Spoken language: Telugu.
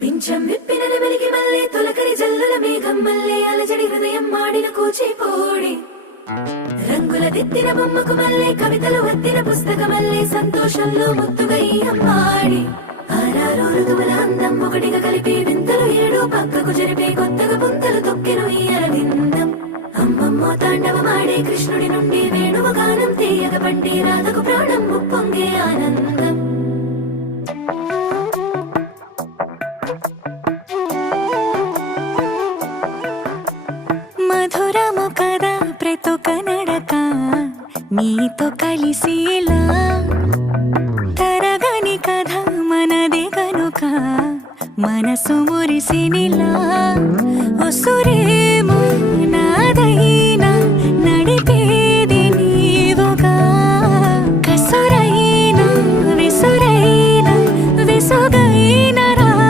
పింఛం విప్పిన నెమలికి మల్లె తొలకరి జల్లుల మేఘం మల్లె అలజడి హృదయం మాడిన కూచిపోడి రంగుల దిద్దిన బొమ్మకు మల్లె కవితలు వద్దిన పుస్తక మల్లె సంతోషంలో ముద్దుగా ఈ అమ్మాడి ఆరారు ఋతువుల అందం ఒకటిగా కలిపి వింతలు ఏడు పక్కకు జరిపే కొత్తగా పుంతలు తొక్కెను ఈ అరవిందం అమ్మమ్మో తాండవమాడే కృష్ణుడి నుండి వేణువ గానం తీయగ పండి రాధకు ప్రాణం ముప్పొంగే ఆనందం మధురము కదా ప్రతొక నడక నీతో కలిసేలా తరగని కథ మనదే కనుక మనసు మురిసినిలా ఉసురేమో